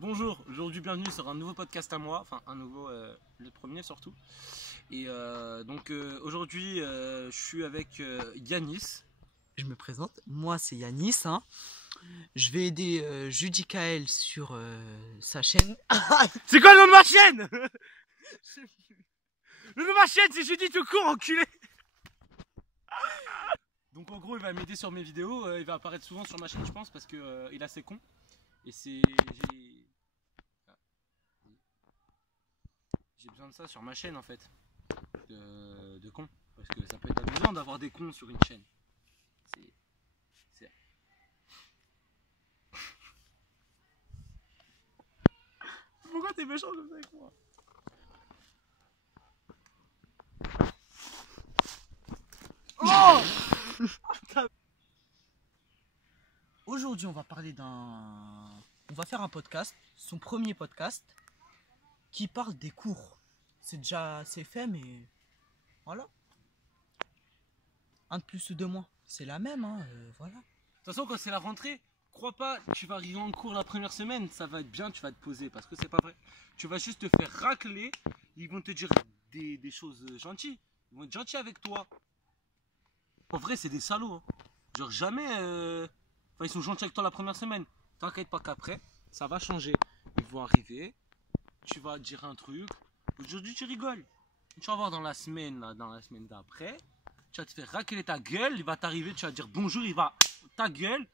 Bonjour, aujourd'hui bienvenue sur un nouveau podcast à moi, enfin un nouveau, le premier surtout. Et aujourd'hui je suis avec Yanis. Je me présente, moi c'est Yanis, hein. Je vais aider Judicaël sur sa chaîne. C'est quoi le nom de ma chaîne? Le nom de ma chaîne c'est Judy tout court, enculé. Donc en gros il va m'aider sur mes vidéos, il va apparaître souvent sur ma chaîne je pense parce que il est assez con. Et j'ai besoin de ça sur ma chaîne en fait. De cons. Parce que ça peut être amusant d'avoir des cons sur une chaîne. C'est... Pourquoi t'es méchant comme ça avec moi? Oh. Aujourd'hui on va parler d'un... On va faire un podcast, son premier podcast, qui parle des cours. C'est déjà assez fait mais... Voilà. Un de plus ou de moins. C'est la même, hein, voilà. De toute façon quand c'est la rentrée, crois pas, tu vas arriver en cours la première semaine, ça va être bien, tu vas te poser parce que c'est pas vrai. Tu vas juste te faire racler, ils vont te dire des choses gentilles, ils vont être gentils avec toi. En vrai c'est des salauds, hein. Genre jamais, enfin ils sont gentils avec toi la première semaine. T'inquiète pas qu'après, ça va changer. Ils vont arriver, tu vas dire un truc, aujourd'hui tu rigoles. Tu vas voir dans la semaine d'après, tu vas te faire racler ta gueule, il va t'arriver, tu vas dire bonjour, il va ta gueule.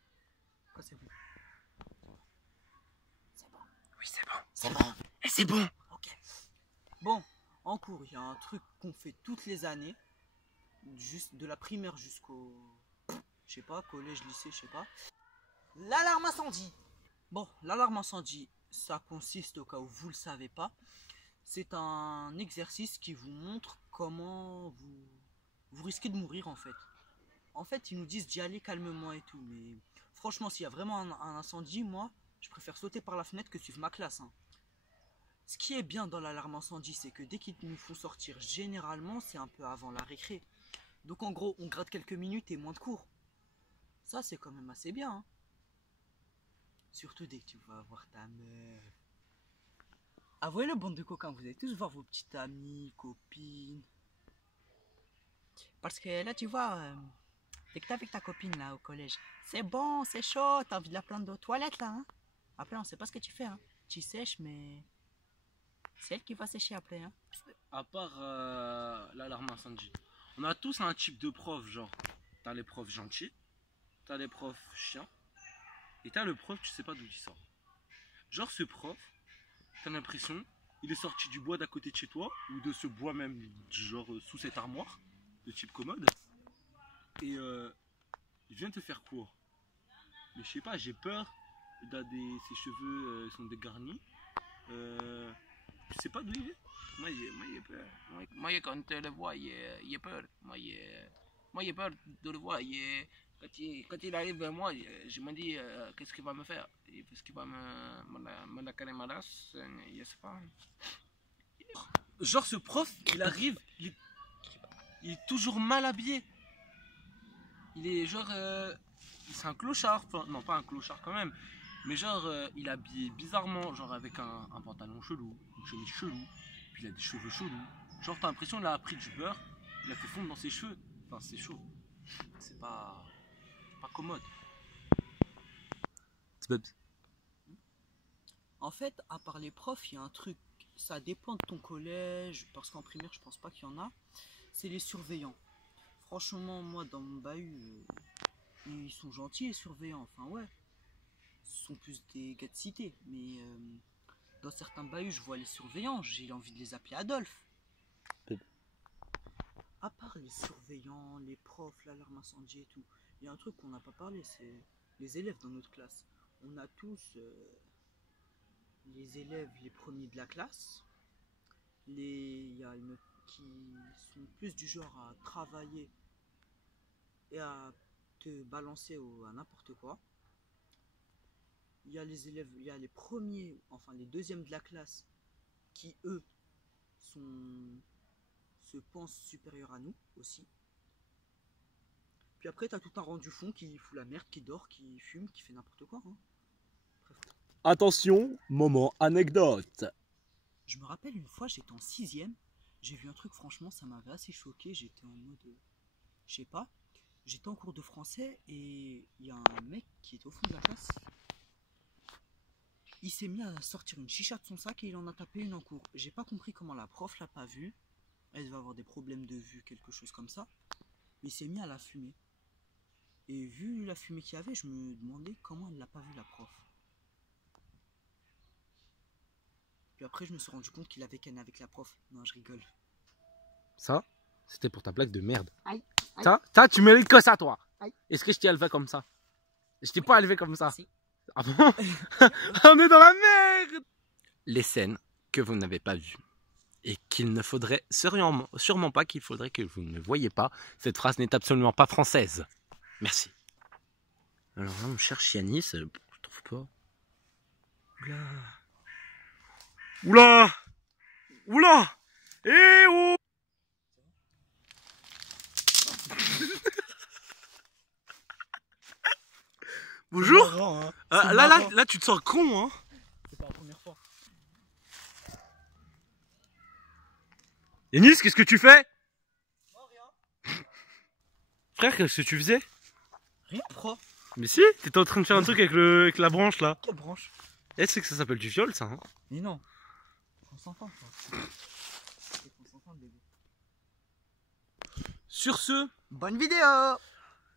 C'est bon. C'est bon. Oui c'est bon. C'est bon. Et c'est bon. Ok. Bon, en cours, il y a un truc qu'on fait toutes les années, juste de la primaire jusqu'au, je sais pas, collège, lycée, je sais pas. L'alarme incendie. Bon, l'alarme incendie, ça consiste, au cas où vous le savez pas, c'est un exercice qui vous montre comment vous risquez de mourir en fait. En fait, ils nous disent d'y aller calmement et tout, mais franchement, s'il y a vraiment un incendie, moi, je préfère sauter par la fenêtre que suivre ma classe, hein. Ce qui est bien dans l'alarme incendie, c'est que dès qu'ils nous font sortir, généralement, c'est un peu avant la récré. Donc en gros, on gratte quelques minutes et moins de cours. Ça, c'est quand même assez bien, hein. Surtout dès que tu vas voir ta meuf. Avouez-le, bande de coquins, vous allez tous voir vos petites amies, copines. Parce que là, tu vois, dès que t'es avec ta copine là au collège, c'est bon, c'est chaud, t'as envie de la plaindre aux toilettes là, hein. Après, on sait pas ce que tu fais, hein. Tu sèches, mais c'est elle qui va sécher après, hein. À part l'alarme incendie, on a tous un type de prof, genre t'as les profs gentils, t'as les profs chiants, et t'as le prof tu sais pas d'où il sort. Genre ce prof, t'as l'impression il est sorti du bois d'à côté de chez toi, ou de ce bois même, genre sous cette armoire, de type commode, et il vient te faire cours. Mais je sais pas, j'ai peur, ses cheveux sont dégarnis, je sais pas d'où il est. Moi, j'ai peur. Moi, quand je le vois, il a peur. Moi, j'ai peur de le voir. Quand il arrive vers moi, je me dis qu'est-ce qu'il va me faire. Est-ce qu'il va me la caler ma race? Je sais pas. Genre, ce prof, il arrive, il est toujours mal habillé. Il est genre. C'est un clochard. Enfin, non, pas un clochard quand même. Mais genre, il est habillé bizarrement, genre avec un pantalon chelou, une chemise chelou, puis il a des cheveux chelous. Genre, t'as l'impression qu'il a pris du beurre, il a fait fondre dans ses cheveux. Enfin, c'est chaud. C'est pas commode. En fait, à part les profs, il y a un truc, ça dépend de ton collège, parce qu'en primaire, je pense pas qu'il y en a, c'est les surveillants. Franchement, moi, dans mon bahut, ils sont gentils, les surveillants, enfin ouais. Ce sont plus des gars de cité, mais dans certains bahuts, je vois les surveillants, j'ai envie de les appeler Adolphe. À part les surveillants, les profs, l'alarme incendie et tout, il y a un truc qu'on n'a pas parlé, c'est les élèves dans notre classe. On a tous les élèves les premiers de la classe, il y a qui sont plus du genre à travailler et à te balancer à n'importe quoi. Il y a les élèves, il y a les premiers, enfin les deuxièmes de la classe qui eux se pensent supérieurs à nous aussi. Puis après t'as tout un rang du fond qui fout la merde, qui dort, qui fume, qui fait n'importe quoi, hein. Bref. Attention, moment anecdote. Je me rappelle une fois, j'étais en 6ème, j'ai vu un truc, franchement, ça m'avait assez choqué. J'étais en mode, je sais pas, j'étais en cours de français et il y a un mec qui était au fond de la classe. Il s'est mis à sortir une chicha de son sac et il en a tapé une en cours. J'ai pas compris comment la prof l'a pas vu. Elle devait avoir des problèmes de vue, quelque chose comme ça. Il s'est mis à la fumer. Et vu la fumée qu'il y avait, je me demandais comment elle l'a pas vu, la prof. Puis après, je me suis rendu compte qu'il avait canné avec la prof. Non, je rigole. Ça, c'était pour ta blague de merde. Aïe, aïe. Ça, tu mérites que ça, toi. Aïe. Est-ce que je t'ai élevé comme ça? Je t'ai pas élevé comme ça. Si. Ah bon? On est dans la merde. Les scènes que vous n'avez pas vues et qu'il ne faudrait sûrement pas qu'il faudrait que vous ne voyiez pas. Cette phrase n'est absolument pas française. Merci. Alors là, on cherche Yanis, je trouve pas. Oula. Oula. Oula. Eh oh. Bonjour. Marrant, hein. Là, tu te sens con, hein. C'est pas la première fois. Yanis, qu'est-ce que tu fais? Non, rien. Frère, qu'est-ce que tu faisais? Rien, pourquoi? Mais si, t'étais en train de faire un truc avec la branche là. Quelle branche? Eh, tu sais que ça s'appelle du viol, ça, hein. Mais non. On s'entend, quoi. On s'entend, bébé. Sur ce, Bonne vidéo.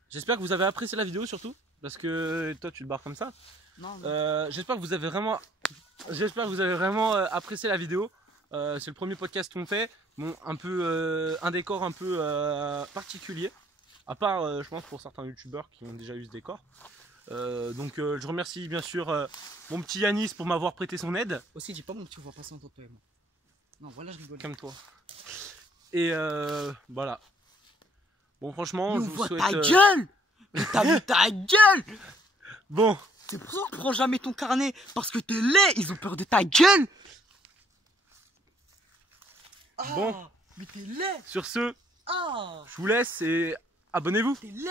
j'espère que vous avez apprécié la vidéo surtout. Parce que toi, tu te barres comme ça. Non, non. J'espère que vous avez vraiment apprécié la vidéo. C'est le premier podcast qu'on fait. Bon, un décor un peu particulier. À part, je pense, pour certains youtubeurs qui ont déjà eu ce décor. Donc je remercie bien sûr mon petit Yanis pour m'avoir prêté son aide. Aussi, dis pas mon petit, on va passer entre toi et moi. Non, voilà, je rigole. Calme-toi. Et voilà. Bon, franchement, Mais je on vous voit souhaite. ta gueule. Mais t'as vu ta gueule. Bon, C'est pour ça qu'on prend jamais ton carnet. Parce que t'es laid. Ils ont peur de ta gueule. Ah, Bon. mais t'es laid. sur ce, Ah, je vous laisse et abonnez-vous. t'es laid.